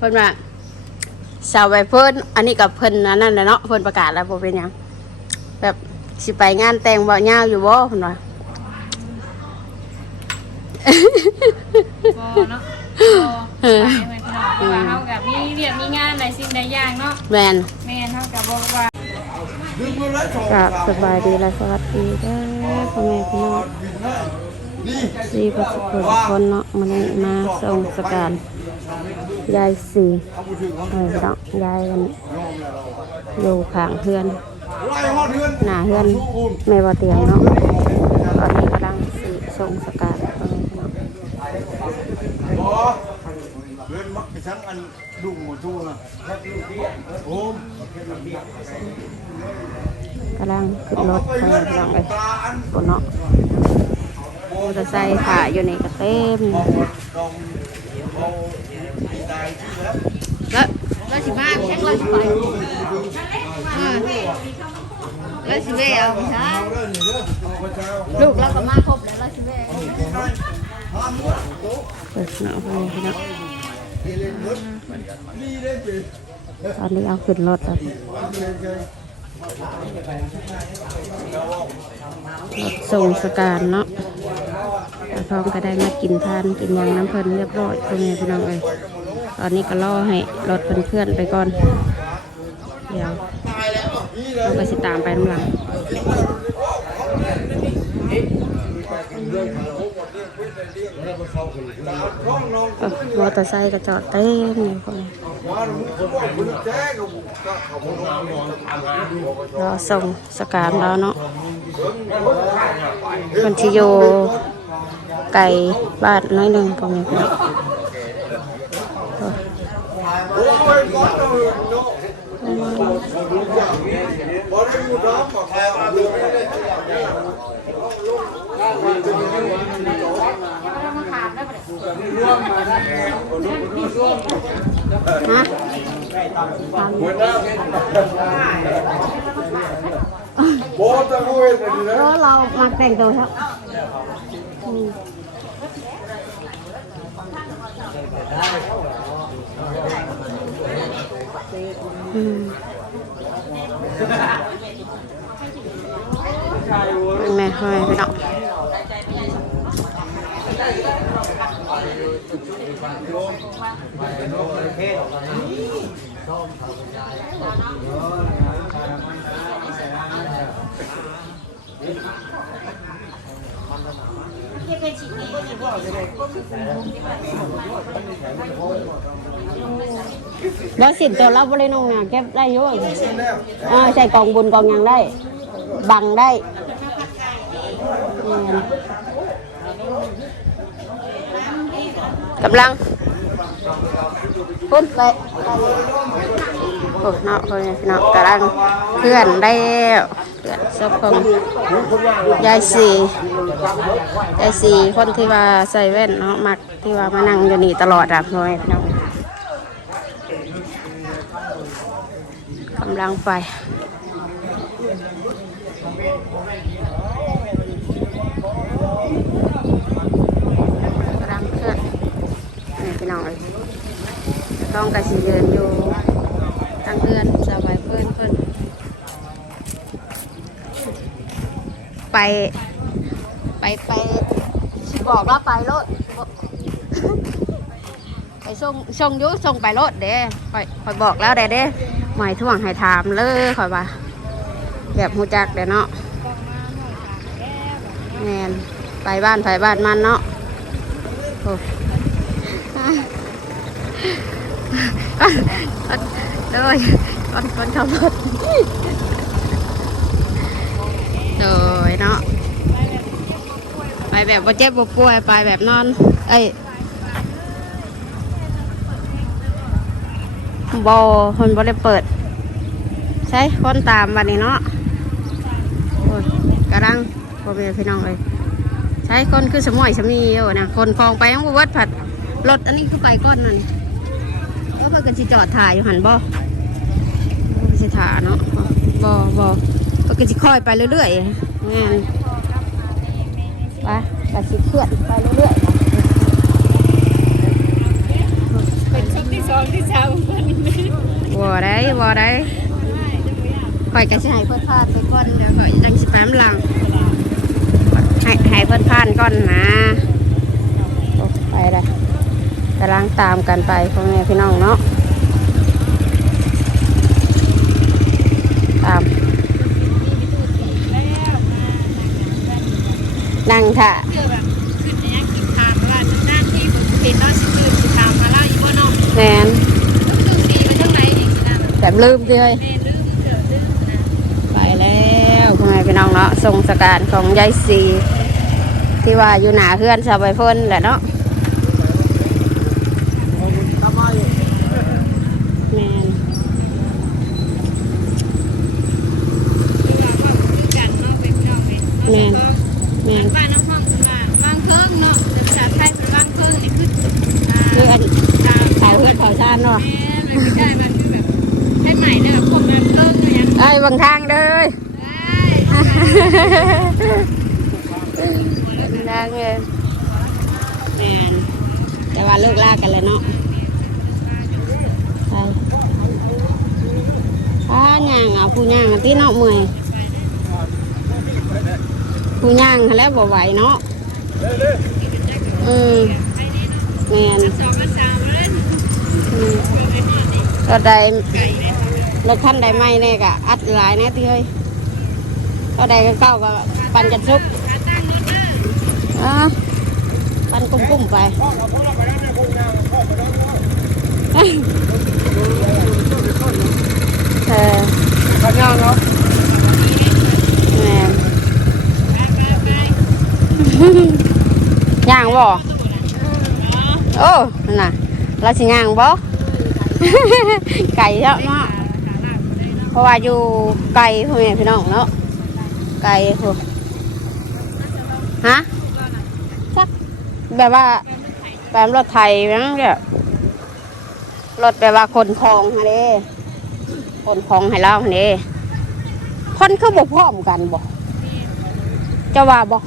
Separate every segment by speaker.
Speaker 1: เพิ่นว่าสาวใบเพิ่นอันนี้กับเพิ่นอันนั้นแหละเนาะเพิ่นประกาศแล้วบ่เป็นหยังแบบสิไปงานแต่งบ่ยาวอยู่บ่เพิ่นว่า
Speaker 2: บ่เนาะบ่ไปเหมือนกันเพราะว่าเฮากับมีเวียกมีงานหลายสิ่งหลายอย่างเนาะ
Speaker 1: แม่น
Speaker 2: แม่นเฮากับบอกว่า
Speaker 1: กับสบายดีและสวัสดีเด้อพ่อแม่พี่น้องสีประสบผลคนเนาะมันนี้มาส่งสการ ยายสีเออพี่น้องยายกันอยู่ข้างเพื่อนหน้าเฮือนแม่บ่เตียงเนาะตอนนี้กำลังสิส่งสการพ่อแม่พี่อง
Speaker 3: บอเล่นมักไปทั้งอันดุ่งหมดทูนะโอ้ม
Speaker 1: กำลังขึ้นรถ
Speaker 3: ไป
Speaker 1: พ่อ
Speaker 3: เลื่
Speaker 1: แม่
Speaker 3: อ
Speaker 1: ง
Speaker 3: อั
Speaker 1: เลย
Speaker 3: นตาอัน
Speaker 1: เนาะมอเตอร์ไซค์ถ่ายอยู่ในี่ก็เต็ม
Speaker 3: แล้ว
Speaker 1: แล้วแล้วสิมาแข่งเราสิไปเออแล้วสิเวเอาใช่
Speaker 3: เอาเรื่องนี้เอเอาไปเช้า
Speaker 1: ลูกเราก็มาครบแล้วเราสิเวเอาเปิดเนาะพ่อแม่พี่น้องตอนนี้เอาขึ้นรถแล้วรถส่งสการเนาะ แล้วพร้อมก็ได้มากินทานกินยังน้ำเพลินเรียบร้อยพ่อแม่พี่น้องเอ้ยตอนนี้ก็ล่อให้รถเพื่อนๆไปก่อน เดี๋ยวเราก็สิตามไปน้ำหลัง
Speaker 3: ร้อง
Speaker 1: มอเตอร์ไซค์ก็จอดเต็มเลยพ่อแม่
Speaker 3: ว่าหนูก็บอกคุณแจ้กับผมก็เขาบอกน
Speaker 1: รอส่งสการแล้วเนาะมันที่อยู่ ไก่บ้านน้อยหนึ่งพอมีพี่น้อง
Speaker 3: โอ้ยก้อนเราเนาะบอลอยู่น้ำบอกแล้ว
Speaker 1: ฮะ
Speaker 3: หัวหน้าโบจะรู้เองดีนะ
Speaker 1: เรามาแต่งตัวครับ อืมอืมแม่ให้พี่น้อง แล้วสินตัวราบริโนงนะเก็บได้เยอะอ่าใส่กองบุญกองยังได้ บังได้กำลังพุ่นไปโอ้เนาะเพื่อนเนาะกำลังเพื่อนได้แล้ว เพื่อนศพของยายสียายสีคนที่ว่าใส่แว่นเนาะมักที่ว่ามานั่งอยู่นี่ตลอดอะพื่อนเนาะกำลังไปกำลังเคลื่อนนี่พี่น้องเลยต้องกระสีเดินอยู่ทางเพื่อนสบายเพื่อนเพื่อน ไป ไปไปสิบอกว่าไปรถไปส่งส่งยุส่งไปรถเด้คอยคอยบอกแล้วเด้เด้หมายท่วงให้ถามเลยคอยว่าแบบหูจักเด้เนาะแมนไปบ้านไปบ้านมันเนาะโอ้เลยคนคนขับรถโดย เนาะไปแบบว่าเจ็บบ่ป่วยไปแบบนอน เอ้ยบอคนบอได้เปิด ใช่คนตามวันนี้เนาะโอ้ยกำลังพ่อแม่พี่น้องเลยใช่คนคือสมอยสมีอยู่นะคนคลองไปยังวัดผัดรถอันนี้คือไปก้อนนั่นก็เพื่อกันสิจอดถ่ายอยู่หันบ่บ่สิถ่าเนาะบ่บ่เพื่อกันสิค่อยไปเรื่อยๆ งานไปกันสิเคลื่อนไปเรื่อยๆ
Speaker 2: เป็นชุดที่สองที่สา
Speaker 1: ได้บ่ได้ข่อยก็สิให้เพิ่นพานไปก่อนเดี๋ยวข่อยจังสิแป๊มหลังให้ให้เพิ่นพานก่อนนะโอ้ไปเลยกำลังตามกันไปพ่อแม่พี่น้องเนาะตาม นั่งค่ะ
Speaker 2: เจอแบบขึ้นในยังกินทางว่าหน้าที่ผมเห็นน้อยสิขึ้นตามมาเล่าอีกว่น้อง
Speaker 1: แมน
Speaker 2: ตึ้งสีไปทั้งไหนอีกนะ
Speaker 1: แบบลืมเลย
Speaker 2: แม่ลืมเกิดลืมนะ
Speaker 1: ไปแล้วพ่อแม่พี่น้องเนาะทรงสการของยายสีที่ว่าอยู่หนาเพื่อนชาวใบเพ่นแหละเนาะ
Speaker 3: ทำไม
Speaker 1: แมน
Speaker 2: คือว่าว่าคือกันเนาะเป็นน้องเป็นน้อง
Speaker 1: แมน
Speaker 2: บ้านน้องห้องคือว่าบางเพิ่งเนาะภาษาไทยเป็นบางเพิ่งนี่คืออ่า
Speaker 1: คืออัน
Speaker 2: ตาม
Speaker 1: เผาเพื่อนเผาชานเนาะ
Speaker 2: แม่เลยไม่ได้มันคือแบบให้ใหม่เนี่ยแบบพวกนั้นเพิ่งเนี่ยยัง
Speaker 1: ไอ้ยบางทางเด้อ
Speaker 2: ได้
Speaker 1: ทางเลยแมนแต่ว่าเลิกลากันแล้วเนาะไปอ่าย่างเอาผู้ย่างที่เนาะเมื่อย ผู้ย่างหั้นแหล้วบ่ไหวเนาะอืมแมน
Speaker 2: สองภาษาเลย
Speaker 1: อืมรถใดรถคันใดไม่แน่กะอัดหลายแน่ที่เฮ้ยรถใดก็เก้าก็ปั่นกันซุก
Speaker 2: ขาตั้งรถเด้อ
Speaker 1: อะปั่นกุ้มๆไปเออ
Speaker 3: ขันยางเนาะ
Speaker 1: แม่น
Speaker 2: ไปไปไป
Speaker 1: ย่างบ่โอ้น่ะเราสิย่างบ่ไก่เยอะเนาะเพราะว่าอยู่ไกลพ่อแม่พี่น้องเนาะไกลพวกฮะจักแบบว่าแบบรถไทยมั้งเนี่ยรถแบบว่าคนคลองฮะเด้คนคลองให้เราฮะเด้คนคือบ่พร้อมกันบ่จะว่าบ่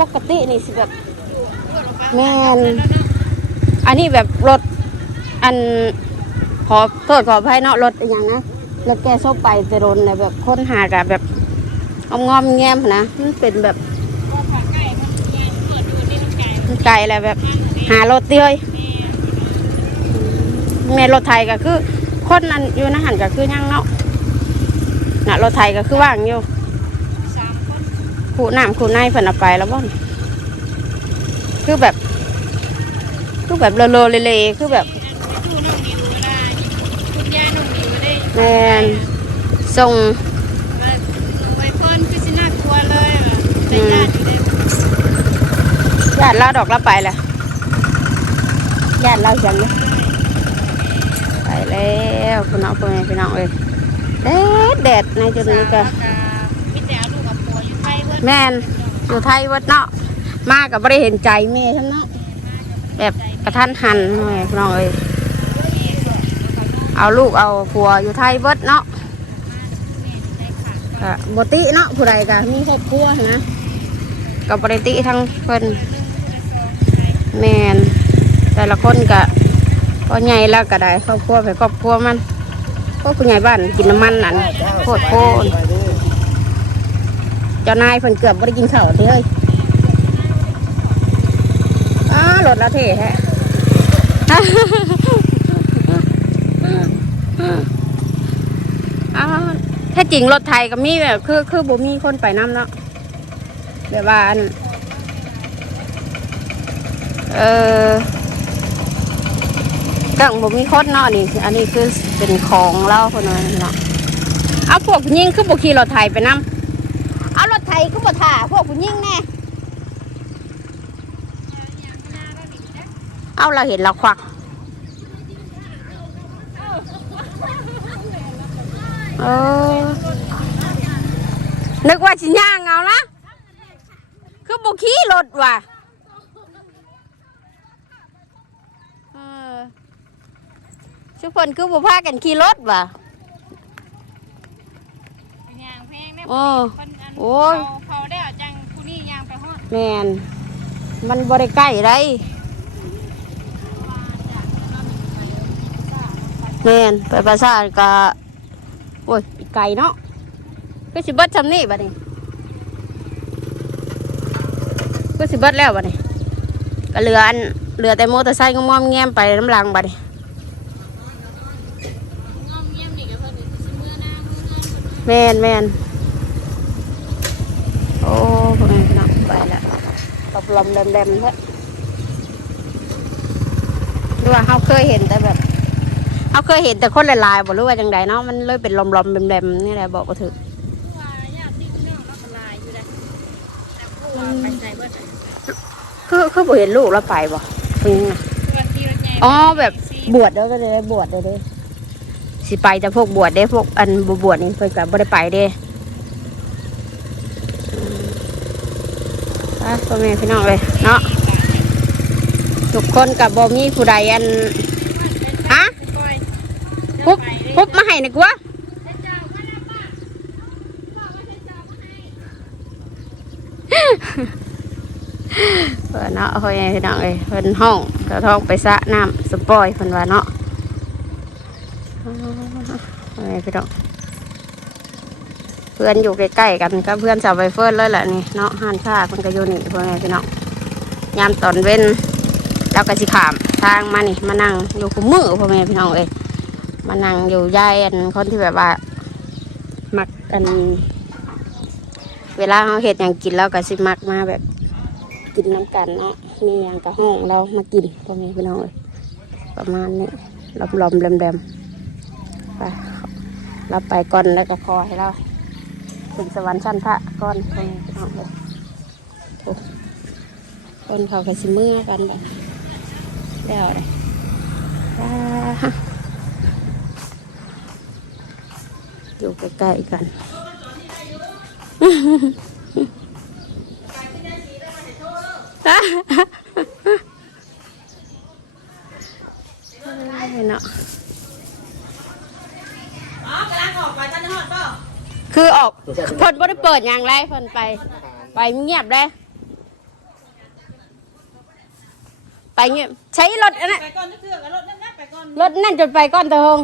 Speaker 1: ปกตินี่สิแบบแมนอันนี้แบบรถอันขอโทษขออภัยเนาะรถอย่างนะแล้วแกโซไปแต่โดนเลยแบบค้นหากะแบบงอมงอมแง้มนะมันเป็นแบบไกลแหละแบบ หารถเตี้ยแม่รถไทยก็คือ คนนั้นอยู่นะหันก็คือยังเนาะนะรถไทยก็คือว่างอยู่ ขู่น้ำขู่ในเพิ่นเอาไปแล้วบ่นคือแบบ คือแบบโลโลเลๆคือแบบ
Speaker 2: คุณย่าน้องมิวได้
Speaker 1: แมนส่ง
Speaker 2: ไว้ก้อนคือสิน่ากลัวเลยอะได้ญาติอยู่ได้
Speaker 1: ญาติเราดอกเราไปแหละญาติเราจังเลยไปแล้วคุณน้องคุณแม่พี่น้องเอ้ยแดดแดดในจุดนี้ก็
Speaker 2: แม่
Speaker 1: นอยู่ไทยวัดเนาะมากับไม่ได้เห็นใจแม่ทั้งนั้นแบบกระทันหันแม่พี่น้องเอ้ยเอาลูกเอาผัวอยู่ไทยวัดเนาะก็บติเนาะผู้ใดก็มีครอบครัวนะกับบริติทั้งเพิ่นแมนแต่ละคนก็ก็ใหญ่แล้วก็ได้ครอบครัวไปครอบครัวมันก็ผู้ใหญ่บ้านกินน้ำมันนั่นโคตรโคตร เจ้านายเพิ่นเกือบไม่ได้กินข้าวเด้เฮ้ยอ้ารถละเท่แฮะอ้าวถ้าจริงรถไทยก็มีแบบ คือคือบ่มีคนไปน้ำเนาะแบบว่านเออกังบ่มีคนเนาะนี่อันนี้คือเป็นของเล่าคนนั้นเนาะเอาพวกผู้หญิงคือบ่ขี่รถไทยไปน้ำเอา ก็บ่ถ่าพวกผู้หญิงแน่ เอาเราเห็นเราควัก เออ นึกว่าชิย่างเอานะ คือบุขี่รถว่ะเออชุกคนคือบุพากันขี่รถว่ะ
Speaker 2: เป็นยางแพงเนี่ย
Speaker 1: โอ้
Speaker 2: คนอัน
Speaker 1: โอ้ย
Speaker 2: เขาเขาได้เอาจังผู้นี่ยางไปฮอด
Speaker 1: แมนมันบริใกล้ไรแม่นไปปราสาทก็โอ้ยอีกไก่เนาะก็สิเบิดจำนี่บัดนี้ก็สิเบิดแล้วบัดนี้ก็เหลืออันเหลือแต่มอเตอร์ไซค์งอมๆแง้มไปน้ำลังบัดนี้
Speaker 2: งอมเงียบนี่ก็เพิ่นสิมื้อหน้ามื้อหน้า
Speaker 1: แม่นแม่นโอ้พ่อแม่พี่น้องไปแล้ว ตบลมแดมๆแท้หรือว่าเขาเคยเห็นแต่แบบเขาเคยเห็นแต่คนหลายๆบอกหรือว่าจังใดเนาะมันเลยเป็นลมๆแดมๆนี่แหละบอกว่าถึก
Speaker 2: ว่าญาติพี่น้องเราก็หลายอยู่ได้แต่ผู้ว่าไปใส่เบิดอะ
Speaker 1: คือคือบ่เห็นลูกแล้วไปบ่เป็นยังไง
Speaker 2: ส่วนที่รถใหญ่
Speaker 1: อ๋อแบบบวชแล้วก็เลยบวชเลยเด้สิไปแต่พวกบวชเด้พวกอันบ่บวชนี่เพิ่นก็บ่ได้ไปเด้อืม ไปพ่อแม่พี่น้องเลยเนาะทุกคนกับบ่มีผู้ใดอันฮะปุ๊บปุ๊บมาให้น่อยกูวะเพิ่นเนาะพ่อแม่พี่น้องเลยเพิ่นห้องเดี๋ยวท้องไปสะน้ำสปอยเพิ่นว่าเนาะพ่อแม่พี่น้อง เพื่อนอยู่ใกล้ๆกันก็เพื่อนสาวใบเฟิร์นเลยแหละนี่เนาะห้านค้าเพิ่นก็อยู่นี่พ่อแม่พี่น้องยามตอนเว้นเราก็สิขามทางมานี่มานั่งอยู่คุมมือพ่อแม่พี่น้องเอ้ยมานั่งอยู่ยายอันคนที่แบบว่า มักกัน เวลาเราเห็ดอย่างกินแล้วก็สิมักมาแบบ กินน้ำกันเนาะมีอย่างกระห้องเรามากินพ่อแม่พี่น้องเอ้ยประมาณนี้ลอมลอมๆแรมแรมๆไปเราไปก่อนแล้วก็พอให้เรา ถึงสวรรค์ชั้นพระก่อนพ่อแม่พี่น้องเลยโอ้คนเขาก็สิเมื่อกันแบบแล้วเลยอ่าฮะอยู่ใกล้ๆกันเนาะ คือออกเพิ่นบ่ได้เปิดอย่างไรเพิ่นไป ไปเงียบเลยไปเงียบใช้รถอันนั้น
Speaker 4: ไปก่อนจะเถื่อกับรถนั่นนะไปก่อน
Speaker 1: รถนั่นจนไปก้อนเตะหง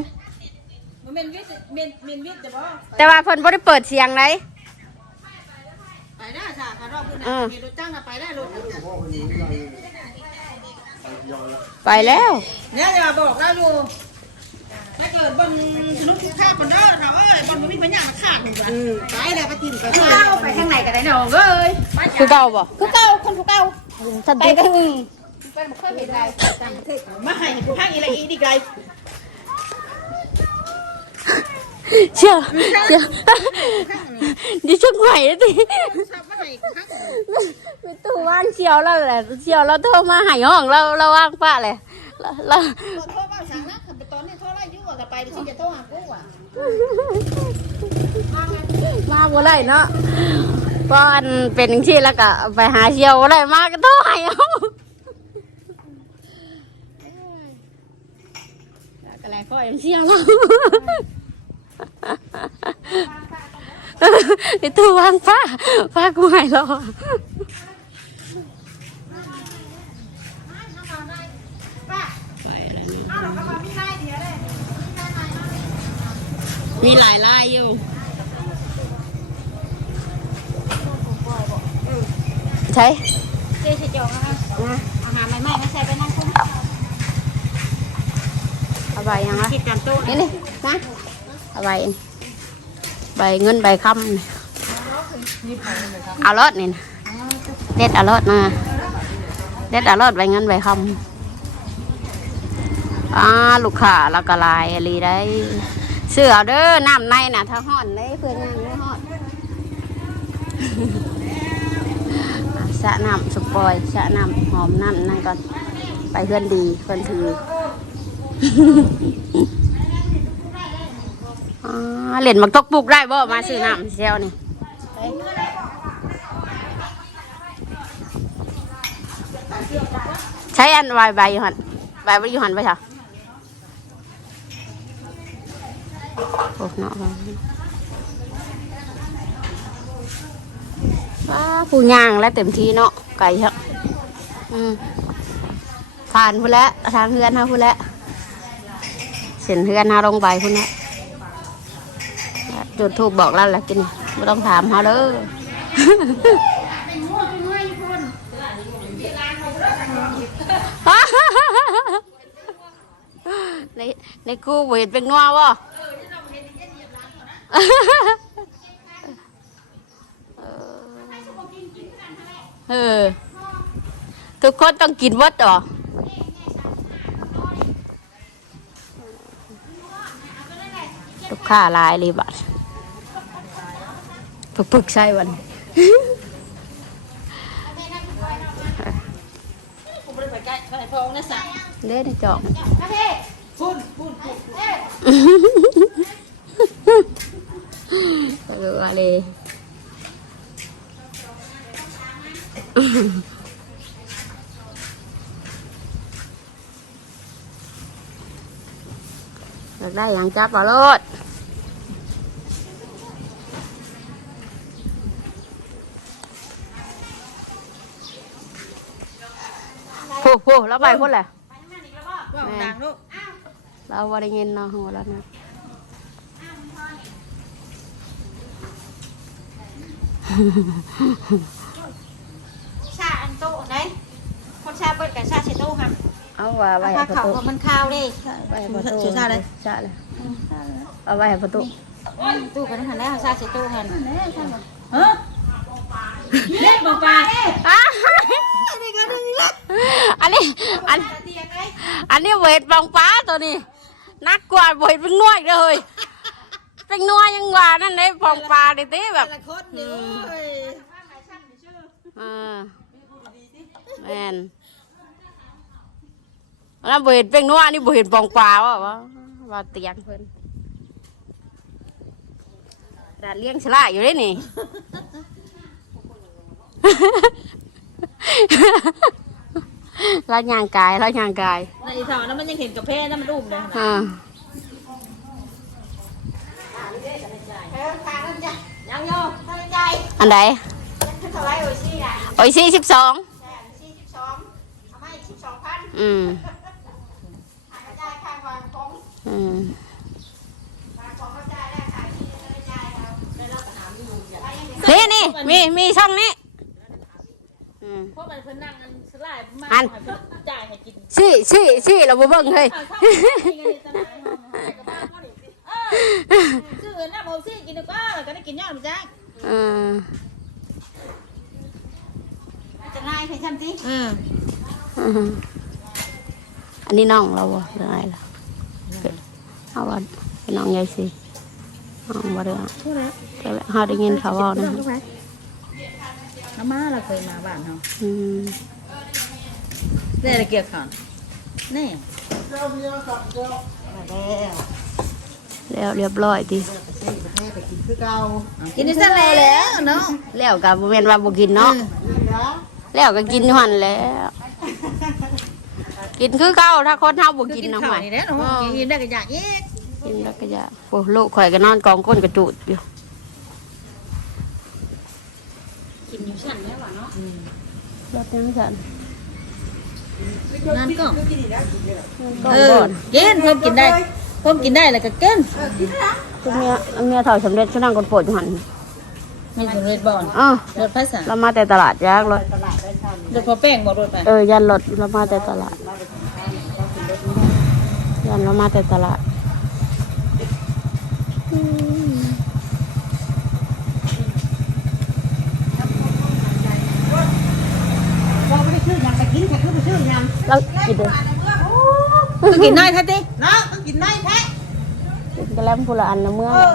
Speaker 4: มันเป็นวิทย์เมนเมนวิทย์แต่ว่า
Speaker 1: แต่ว่าเพิ่นบ่ได้เปิดเสียงไร
Speaker 4: ไปได้ค่ะค่ะรอบคุณนะ
Speaker 1: อ่า
Speaker 4: มีรถจ้างนะไปได้รถ
Speaker 1: ไปแล้ว
Speaker 4: เนี่ยอย่าบอกได้ดูถ้าเกิ ดบนสนุกข้าบนเด้อถามว่าบนมันมีปัญญาขาดหนึ่งวันไปเลยไปถิ่มไปไปข้างในกันได้หนองเอ้ย
Speaker 1: คือเก่าบ่
Speaker 4: คือเก่าคนผู้เก่า
Speaker 1: ฉันไปกันอืม
Speaker 4: มาให้ผู้ข้างอีละอีดีไกล
Speaker 1: เชื่อเชื่อดิฉันไหวแล้วดิ
Speaker 4: ทราบว่าให้ผู้ข้าง
Speaker 1: ไปตู้ว่านเชียวแล้วแหละเชียวเราโทรมาหายห้องเราเราว่างป้าเลยเรา
Speaker 4: โทรว่าสั่งนะตอนนี้โทรไล่ยุ่ งกับไปดิฉันจะโทรหากูอะ
Speaker 1: มาบ่ได้เนาะตอนเป็นอย่างที่แล้วก็ไปหาเชียวบ่ได้มาก็โทรให้เอาแล้วก็เลยพ่อเอ็มเชียวเราไปตู้วางป้าป้ากูใหายรอไปแล้วเนาะ มีหลายลายอยู่ ใช่
Speaker 2: เจ๊สิจองนะคะอาหารใหม่ๆมาใส่ไปนั่งคุ้ม
Speaker 1: เอาใบยังวะ
Speaker 2: คิดกันโต๊ะ
Speaker 1: นี่นี่นะเอาใบนี่ใบเงินใบคำนี่เอารถนี่นะเด็ดเอารถมาเด็ดเอารถใบเงินใบคำอ่าลูกค้าแล้วก็ลายอะไรได้ เสือเด้อน้ำในน่ะ ถ้าห่อนได้เพื่อนยังไม่ห่อนอะสะน้ำสปอยสะน้ำหอมน้ำนั่นก่อนไปเพื่อนดีเพื่อนถืออเหรียญมักตกปลูกได้บ่มาซื้อน้ำเซลนี่ใช้อันใบใบหันใบใบหันไปค่ะ โอ้เนาะว้าผู้ย่างแล้วเต็มที่เนาะไก่ครับอืมผ่านพูนแล้วทางเฮือนเขาพูนแล้วเส้นเฮือนเฮาลงไปพุ่นนะจุดทูบบอกแล้วแหละกินไม่ต้องถามเฮาเด้อในในกูบ่เห็นเป็นนัวบ่ เออ ทุกคนต้องกินวัดเหรอลูกค้าหลายเลยบัดปึกๆใช่วัน
Speaker 4: ผมบ่ได้ไปใกล้ไปพองนะสาย
Speaker 1: เล่นจอก
Speaker 4: พุ่นพุ่นพุ่น
Speaker 1: เอออะไรอยากได้อย่างจับเอารถโอ้โหแล้วไปพุ่นแหละ
Speaker 4: ว่าดังลูก
Speaker 1: เราว่าได้ยินเนาะหัวแล้วนะ
Speaker 4: ชาอันโตไหนคนชาเปิดกับชาเชโต้ค่ะ
Speaker 1: เอาว่าไว้
Speaker 4: ถ้า
Speaker 1: ให้ประ
Speaker 4: เขา
Speaker 1: ตู
Speaker 4: ว่ามันข้าวเด้
Speaker 1: ไว้ให้ประตู
Speaker 4: ชื่อชาเลย
Speaker 1: ชาเลยเอาไว้ให้ประตู
Speaker 4: ตู้กันหันแล้วชาเชโต้หัน
Speaker 2: เฮ้ยเล่นบอกปลา
Speaker 1: อะอันนี้อันอันนี้เวทบางป้าตัวนี้นักกว่าเวทเป็นนวดเลย เป็นนวดยังกว่านั่นเลยบางปลาดิตีแบบ
Speaker 4: แต่ละคนนี่โอ้ย
Speaker 1: เออแมนแล้วเวทเป็นนวดนี่เวทบางปลาวะวะว่าเตียงเพิ่นดาดเลี้ยงฉลาดอยู่ได้นี่แล้วยางกายแล้วยางกาย
Speaker 4: ในอีสานนั้นมันยังเห็นกับแพ้นั่นมันอุ้มเลย
Speaker 1: อ่า
Speaker 4: ยังโยตั้งใจ
Speaker 1: อันไหน
Speaker 4: เท่าไรโอ้ยซี่อะ
Speaker 1: โอ้ยสี่สิบสอง
Speaker 4: สี่สิบสองทำไมสิบสองพัน
Speaker 1: อืม
Speaker 4: หากระจายค่าวางของ
Speaker 1: อืม
Speaker 4: วางของกระจายแล้วขายที่กระจายเอาได้รับปัญหาไม่รู้อย่าง
Speaker 1: นี่นี่มีมีช่องนี้อืม
Speaker 4: พวกมันเพิ่นนั่งกันสลายมาก
Speaker 1: อัน
Speaker 4: ให้เพิ่นจ่ายให้กิน
Speaker 1: สี่สี่สี่เราบ่เบิ่งเฮ้ย
Speaker 4: เอาเข้าไปกินกันในตลาดห้องให้กับบ้านพ่อเด็กสิเออซื้อน้ำโมซี่กินดีกว่าแล้วก็ได้กินยอดมันจ้า
Speaker 1: อืม
Speaker 4: จะง่ายไปทำสิเออ
Speaker 1: อืมอันนี้น้องเราบ่เรื่องอะไรล่ะเอาว่าเป็นน้องยายสิน้องบ่เรื่อง
Speaker 4: พูดแล้ว
Speaker 1: แต่ละเฮาได้ยินเขาเว้านะ
Speaker 4: น้ำมาเราเคยมาบ้านเขา
Speaker 1: อืม
Speaker 4: ได้อะไรเกี่ยวข้าวนี่
Speaker 1: แล้วเรียบร้อยติ
Speaker 4: กินได้สั้นแล้วเนาะ
Speaker 1: แล้วก็บ่แม่นว่าบ่กินเนาะ แล้วก็กินอยู่หั่นแหล้ว กินคือเก่าถ้าคนเฮาบ่กิน
Speaker 4: กิน
Speaker 1: น้ำ
Speaker 4: ข้า
Speaker 1: ให
Speaker 4: ว
Speaker 1: ม่
Speaker 4: นี่แหละเนาะกินได้ก็อยากอีก
Speaker 1: กินแล้วก็จะโอ้ลูกข่อยก็นอนกองก้นกระจุดอยู่
Speaker 2: กินอยู่ชั้นแล้ววะเนาะ
Speaker 1: รถยังสั่น
Speaker 4: นั่นก็
Speaker 1: กอง
Speaker 4: เออ
Speaker 1: ก่อน
Speaker 4: กินเพิ่มกินได้เพิ่มกินได้แล้วก็กิน
Speaker 1: คือเมียเมียเถ่าสำเร็จช่วงนั้นคนปวดอยู่หัน
Speaker 4: มีถึงเรดบอล
Speaker 1: อ๋อ
Speaker 4: รถภาษา
Speaker 1: เรามาแต่ตลาดยากรถ
Speaker 4: รถพอแป้งบอกรถไป
Speaker 1: เออยันรถเรามาแต่ตลาดยันเรามาแต่ตลาด
Speaker 4: บอกไม่ได้ชื่อยังไปกินแค่คือไปชื่อยัง
Speaker 1: เรากินเลย
Speaker 4: ก็กินได้แท้ดิเนาะก็กินได้แท้
Speaker 1: กินกันแล้วพูละอันนะเมื่อ
Speaker 4: เออ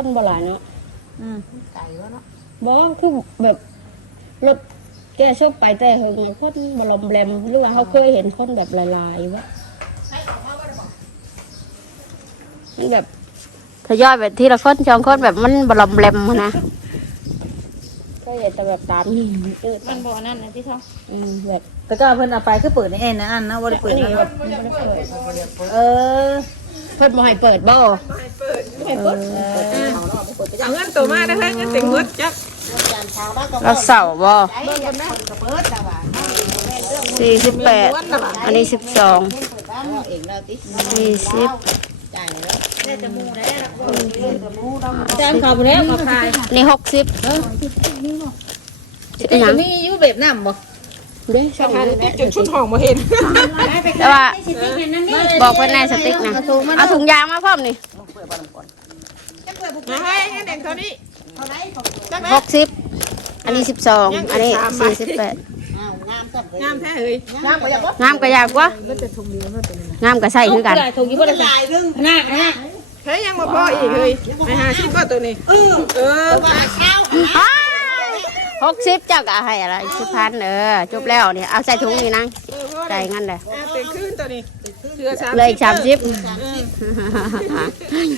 Speaker 1: คนโบราณเนาะ
Speaker 4: อืม
Speaker 1: บอกว่าคือแบบรถแกชอบไปแต่เฮงไงคนบลอมแบลมหรือว่าเขาเคยเห็นคนแบบลายๆวะมันแบบทยอยแบบที่ละคนสองคนแบบมันบลอมแบลมอะนะก็เห็นแต่แบบตามนี่อืด
Speaker 4: มันบอกนั่นนะพี่ท้อง
Speaker 1: อืมแบบ
Speaker 4: แต่ก็เพิ่นเอาไปคือเปิดในแอนนะอันนะว่าได้เปิด
Speaker 1: นี่
Speaker 4: นะ
Speaker 1: แบบไม่ได้เปิด
Speaker 4: เออ
Speaker 1: เพิ่นบ่ให้เปิดบ่
Speaker 4: เอาเงินตัวมาได้ไหมเงินเต็มเงินจ้ะ
Speaker 1: เราเสาบ่สี่สิบแปดอันนี้สิบสองสี่สิบ
Speaker 4: แจมเขาไปแล้วเขาขาย
Speaker 1: อันนี้หกสิบ
Speaker 4: แต่จะมีอยู่แบบน้ำบ่
Speaker 1: เด้ช่องนี้
Speaker 4: จนชุดห้องมาเห็น
Speaker 1: แต่ว่าบอกเพื่อนในสติ๊กนะเอาถุงยางมาพร้อมนี่
Speaker 4: มาให้ให้เด็กเขานี่
Speaker 1: หกสิบอันนี้สิบสองอันนี้สี่สิบแปด
Speaker 4: งามแท้เฮ้ยงามกว่าอย่างว่า
Speaker 1: งามกระยากวะงามกระใส่คือกัน
Speaker 4: ถูกยี่ห้อใดหน้าหน้าเฮ้ยยังมาพ่ออีกเฮ้ยไปหาชิปว่าตัวนี้เออเออ
Speaker 1: หกสิบเจ้าก็ให้อะไรสิบพันเออจบแล้วเนี่ยเอาใส่ถุงนี่นะใส่งั้นเลย
Speaker 4: เป็นขึ้นตัวนี้เชือสาม
Speaker 1: เลยสามสิบ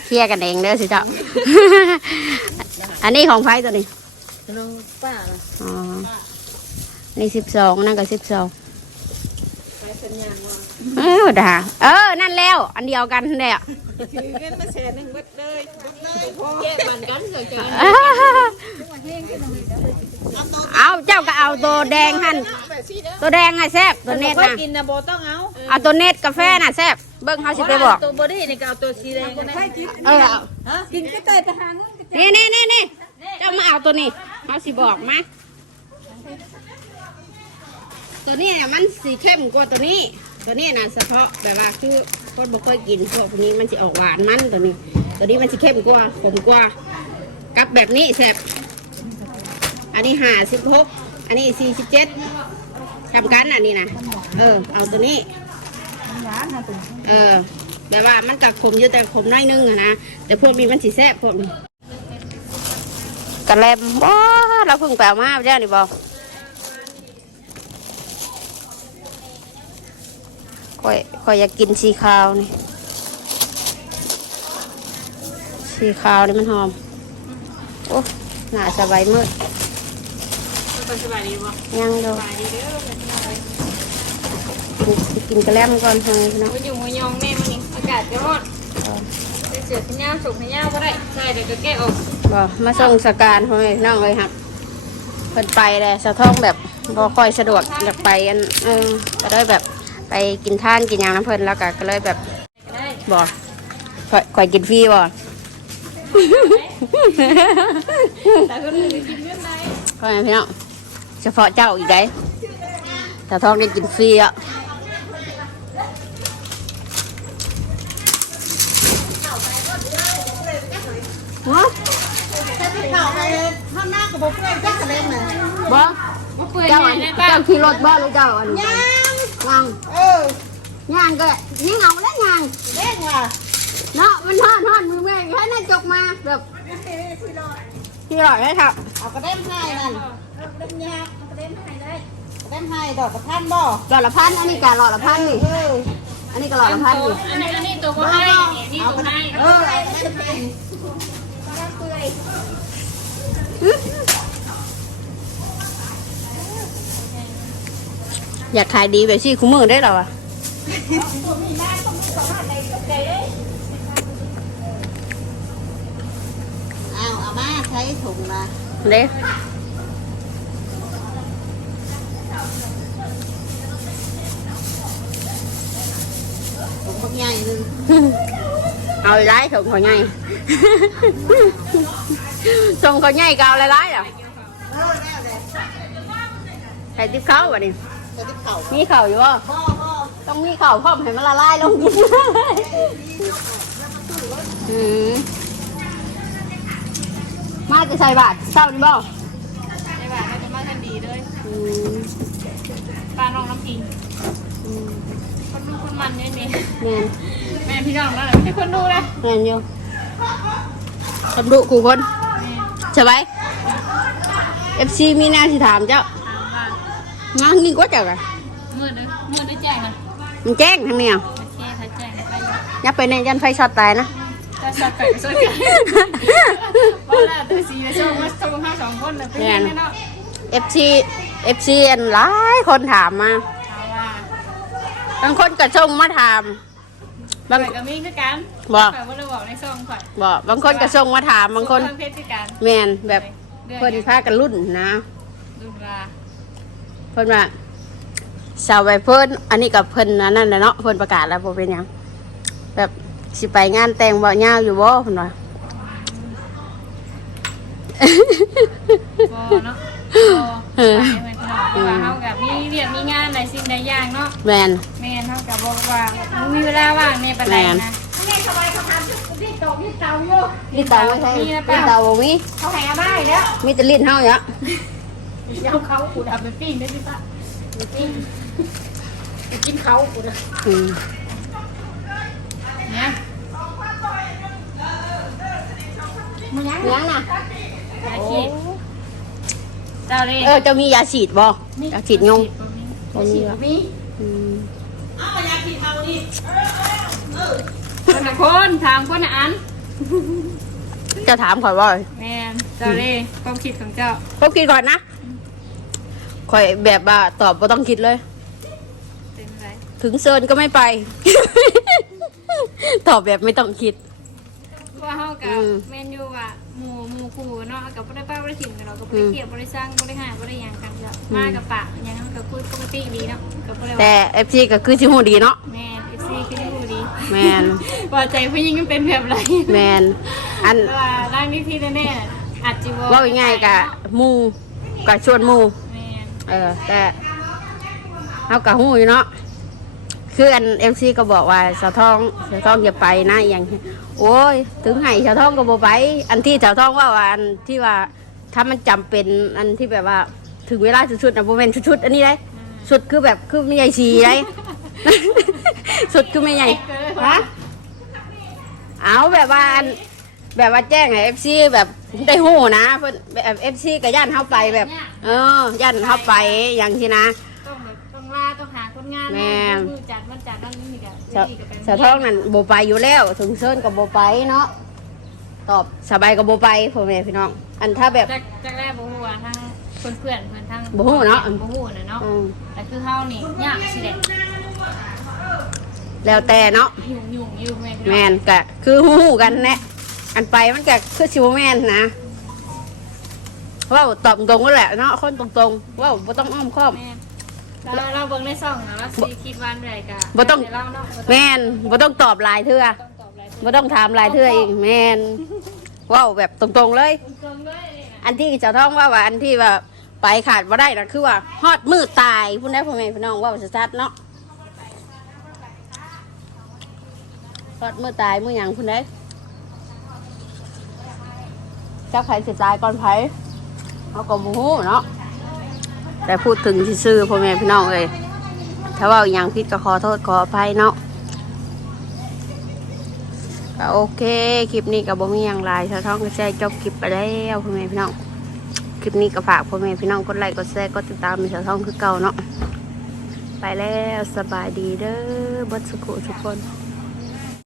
Speaker 1: เคลียร์กันเองเด้อสิเจ้าอันนี้ของไฟตัวนี้
Speaker 4: น้องป้า
Speaker 1: อ๋อนี่สิบสองนั่นก็สิบสองเออด่าเออนั่นแล้ว อันเดียวกันเนี่ย
Speaker 4: ถือเงินมาแสนหนึ่งเบิดเลยเบิดเลยพ่อแก้บันกันเลยจ้ะ
Speaker 1: เอาเจ้าก็เอาตัวแดงหันตัวแดงไงแซบตัวเน็ต
Speaker 4: ค่อย
Speaker 1: นะ
Speaker 4: กินนะโบต้องเอา
Speaker 1: เอาตัวเน็ตกาแฟน่ะแซบเบิ้งเขาสิไปบอก
Speaker 4: ตัวบอดี้นี่ก็เอาตัวสีแดงก็ได้
Speaker 1: เออเอา
Speaker 4: กินก็แต่ไปหาเงิน
Speaker 1: นี่นี่นี่นี่เจ้ามาเอาตัวนี้เขาสิบอกมาตัวนี้เนี่ยมันสีเข้มกว่าตัวนี้ ตัวนี้นะเฉพาะแบบว่าคือ คนบ่เคยกินพวกพวนี้มันจะออกหวานมันตัวนี้ ตัวนี้มันจะเข้มกว่าขมกว่ากับแบบนี้แซ่บอันนี้ห้าสิบหกอันนี้สี่สิบเจ็ดทำกันอันนี้นะเออ เอาตัวนี้เออแบบว่ามันกับขมอยู่แต่ขมน้อยนึงอะนะแต่พวกนี้มันสีแซ่บพวกนี้กระแลมว้าเราเพิ่งแปลมาเจ้านี่บอก ค่อยค่อยอยากกินสีขาวนี่ สีขาวนี่มันหอม โอ้หน่าสบายมืด
Speaker 2: สบายดีบ่
Speaker 1: ยังดู
Speaker 2: สบายดีเด้อ
Speaker 1: กินกินกระแลมก่อนเฮ้ยพี่น้อง
Speaker 2: มันอยู่มวยองแม่มันนี่อากาศจะร้อนใส่เสื้อขยาวสูงขยาวก็ได้ใส่เดี๋ยวก็แก้ออก
Speaker 1: บอกมาส่งสการเฮ้ยพี่น้องเลยครับเพิ่นไปเลยสะท้องแบบบ่ค่อยสะดวกอยากไปอันเออก็เลยแบบ ไปกินท่านกินยางน้ำเพิ่นแล้วก็ก็เลยแบบบอกข่อยข่อยกินฟรีบ่
Speaker 2: แต่คนอื่นกินเรื่องไหน
Speaker 1: ข่อยพี่น้องเฉพาะเจ้าอีกได้แต่ท้องได้กินฟรีอะฮะ
Speaker 4: ข้าวไปข้างหน้ากับโบเพื่อนจักกระเล่นเลย
Speaker 1: บ่
Speaker 2: มาเปื่อย
Speaker 1: เจ้า
Speaker 2: ให
Speaker 1: อั
Speaker 2: ญ่
Speaker 1: น
Speaker 2: เลยป้า
Speaker 1: เจ้าขี่รถบ่หรือเจ้าอันนี้
Speaker 4: ยัง
Speaker 1: ย่าง
Speaker 4: เออย่าง
Speaker 1: ก็ยิ่งเอาแล้วย่าง
Speaker 4: เล่นว่ะ
Speaker 1: เนาะมันทอดทอดมือแม่งให้น่าจกมาแบบที่อร่อยไหมครับ
Speaker 4: เอากระเล่นให้นั่นกระเล่นยากกระเล่นให้ได้กระเล่นให้ดอกกระทันบ่
Speaker 1: หลอดละพันอันนี้กะหลอดละพันนี่
Speaker 4: เออ
Speaker 1: อันนี้ก็หลอดละพันนี่
Speaker 2: อันนี้อันนี้ตัวก็ให้อันนี้ตัวให้
Speaker 4: เออเอากระเล่นให้
Speaker 1: อยากขายดีแบบชี่คุ้มมือได้หรอวะ
Speaker 4: เอาเอามาใช้ถุงมา
Speaker 1: เด้
Speaker 4: ถุงบักใหญ่หนึง
Speaker 1: เอาไล่ถุงเขาใหญ่ส่งเขาใหญ่ก็เอาไล่ๆอะ
Speaker 4: เออแล้วแหละ
Speaker 1: ใส่ติ๊บเขาวะนี่
Speaker 4: จะติดเข่า
Speaker 1: มีเข่าอยู่ป่ะ
Speaker 4: พ่อพ่อ
Speaker 1: ต้องมีเข่าพร้อมให้มันละลายลงกินอืมมาจะใส่บาทเศร้าดีบ่
Speaker 2: ในบ้านก็จะมาทันดีเลย
Speaker 1: อืม
Speaker 2: ปลาน้องน้ำพิงคนดูคนมันเนี่ยนี่
Speaker 1: แม่น
Speaker 2: แม่พี่น้องแล้วให้คนดูเลย
Speaker 1: แม่นอยู่คนดุกูคนใช่ไหมเอฟซีมีแนวที่ถามเจ้า
Speaker 2: ว่า
Speaker 1: งานนี่ก็เจ้าอะ
Speaker 2: มือเด้อมือได้แจ้งนะ
Speaker 1: มันแจ้งทางเนี้ย
Speaker 2: โอเคถ้าแจ้งไป
Speaker 1: อย่าไปในยันไฟช็อตตายนะ
Speaker 2: ถ้าสักไก่สักไก่ว่าแล้วตัวสีจะโชว์ว่าโชว์ห้าสองคนเลยเป็นยังไงเนาะ
Speaker 1: เอฟซีเอฟซีอันหลายคนถามมา
Speaker 2: เอาว่า
Speaker 1: บางคนก็ส่งมาถามบาง
Speaker 2: ข่อยกับมีคือกัน
Speaker 1: บอก
Speaker 2: ข่อยว่าเราบอกในซองข่อย
Speaker 1: บอกบางคนก็ส่งมาถามบางคน
Speaker 2: เพศคือกัน
Speaker 1: แมนแบบเพิ่นพากันรุ่นนะ
Speaker 2: รุ่นว่า
Speaker 1: เพิ่นว่าสาวไวเพิ่นอันนี้กับเพิ่นอันนั่นแหละเนาะเพิ่นประกาศแล้วบ่เป็นหยังแบบสิไปงานแต่งบ่ยาวอยู่บ่เพิ่นว่า
Speaker 2: บ่เนาะบ่ไปเหมือนกันเพราะว่าเฮากับมีเวียกมีงานหลายสิ่งหลายอย่างเนาะ
Speaker 1: แม่น
Speaker 2: แม่นเฮากับบอกว่าบ่มีเวลาว่างในปานใด
Speaker 1: แม่น
Speaker 2: นะ
Speaker 4: แม่สบายเขาทำที่ตกที่เตาอยู่
Speaker 1: ลิ้นเตาไม่ใช่
Speaker 2: มีนะ
Speaker 1: ลิ้
Speaker 2: ป้า
Speaker 1: นเตาบ่มี
Speaker 4: เขาแห่มาอีกแล้ว
Speaker 1: มีแต่ลิ้นเฮาเนี่ย
Speaker 4: เดี๋ยวเขากูทำเป็นปิ้งได้ดิป้าปิ้งกินเขากูนะ
Speaker 1: อืม
Speaker 2: เนี่ย
Speaker 4: มึงยัง
Speaker 1: ยังน่ะ
Speaker 2: ยาฉีดเจ้าเลย
Speaker 1: เออเจะมียาฉีดบ่ยาฉีดยุง
Speaker 2: บ่มี
Speaker 1: บ่มีเหรอ
Speaker 4: มี
Speaker 1: อืม
Speaker 2: คนละคนถามคนละอัน
Speaker 1: เจะถามข่อยว่า
Speaker 2: แม่นเจ้าเลยความคิดของเจ้า
Speaker 1: พบคิดก่อนนะ ข่อยแบบว่าตอบบ่ต้องคิดเลย
Speaker 2: เป็นไร
Speaker 1: ถึงเซินก็ไม่ไป ตอบแบบไม่ต้องคิด
Speaker 2: เพราะว่าเฮากับ
Speaker 1: อืม
Speaker 2: แม่นอยู่ว่าหมู่หมู่คู่เนาะกับบ่ได้ป้าบ่ได้ถิ่นกันเนาะก็บ่ได้เกลียดบ่ได้สร้างบ่ได้หาบ่ได้หยังกันจ้ะมากับปะหยังก็คุยปกติดีเนาะก็บ่ได้
Speaker 1: แต่
Speaker 2: ว่า
Speaker 1: เอฟซีก็คือสิฮู้ดีเนาะ
Speaker 2: แม่น FC ก็อยู่ดี
Speaker 1: แมน
Speaker 2: ว่าใจผู้หญิงมันเป็นแบบไร
Speaker 1: แมนอัน
Speaker 2: ว่าร่างนี้ที่แน่ๆอาจจะบ่
Speaker 1: เว่าง่ายๆกะหมู่กับชวนหมู่
Speaker 2: แม่น
Speaker 1: เออ แต่เฮาก็ฮู้อยู่เนาะคืออันเอฟซีก็บอกว่าสาวทองสาวทองอย่าไปนะอย่างโอ้ย ถึงให้สาวทองก็บ่ไป อันที่สาวทองว่าว่าอันที่ว่าถ้ามันจำเป็นอันที่แบบว่า ถึงเวลาชุดๆนะบ่แม่นชุดๆอันนี้ได้สุดคือแบบคือไม่ใหญ่สีได้สุดคือไม่ใหญ่ฮะเอาแบบว่าอัน แบบว่าแจ้งให้เอฟซีแบบได้หู้นะเพิ่นแบบเอฟซีก็ย่านเข้าไปแบบ เออย่านเข้าไปอย่างที่นะ
Speaker 2: ต้องแบบต้องลาต้องหาคนงาน
Speaker 1: แม่
Speaker 2: มือจัดวันจัดนั่นนี่ก็
Speaker 1: สะ
Speaker 2: ดีก็เป็น
Speaker 1: สะท้องนั่นโบไปอยู่แล้วถึงเซินกับโบไปเนาะตอบสบายกับโบไปพ่อแม่พี่น้อง อันถ้าแบบ
Speaker 2: จากจากแรกบ่ฮู้ว่าทั้งเพื่อนๆเพื่อนทั้ง
Speaker 1: บ่ฮู้เนาะ
Speaker 2: บ่ฮู้น่ะเนาะ
Speaker 1: อืม
Speaker 2: แต่คือเฮานี่ยากสิเด้
Speaker 1: แล้วแต่เนาะ
Speaker 2: ยุ่งยุ่งอยู่แม่พี่
Speaker 1: แม
Speaker 2: น้อง
Speaker 1: นก็คือหู้กันแหละ อันไปมันก็คือชิวแมนนะเว่าตอบตรงก็แหละเนาะคนตรงๆเว่าบ่ต้องอ้อมค้อม
Speaker 2: แม่เราเราเบิ่งในซ่องนะว่าสิคิดว่าอันใดก็
Speaker 1: บ่ต้อง
Speaker 2: ให้เราเนาะบ่ต้อง
Speaker 1: แมนบ่ต้องตอบหลายเทื่อ
Speaker 2: ต้องตอบอะไร
Speaker 1: บ่ต้องถามหลายเทื่ออีกแมนเว่าแบบตรงๆเลย
Speaker 2: ตรงๆเลยเนี่ยนะ
Speaker 1: อันที่เจ้าท้องว่าว่าอันที่ว่าไปขาดว่าได้นะคือว่าฮอดมือตายพูดได้พ่อแม่พี่น้องเว่าชัดๆเนาะฮอดมือตายมือหยังพูดได้เจ้าไผสิตายก่อนไผเอาก็บ่ฮู้เนาะแต่พูดถึงซื่อพ่อแม่พี่น้องเอ้ยถ้าว่าอย่างผิดก็ขอโทษขออภัยเนาะก็โอเค คลิปนี้ก็บ่มีอย่างไรเจ้าท้องก็แจ้จบคลิปไปแล้วพ่อแม่พี่น้อง คลิปนี้ก็ฝากพ่อแม่พี่น้องกดไลค์กดแชร์กดติดตามมีสาวท่องคือเก่าเนาะ ไปแล้วสบายดีเด้อบดสุขุทุกคน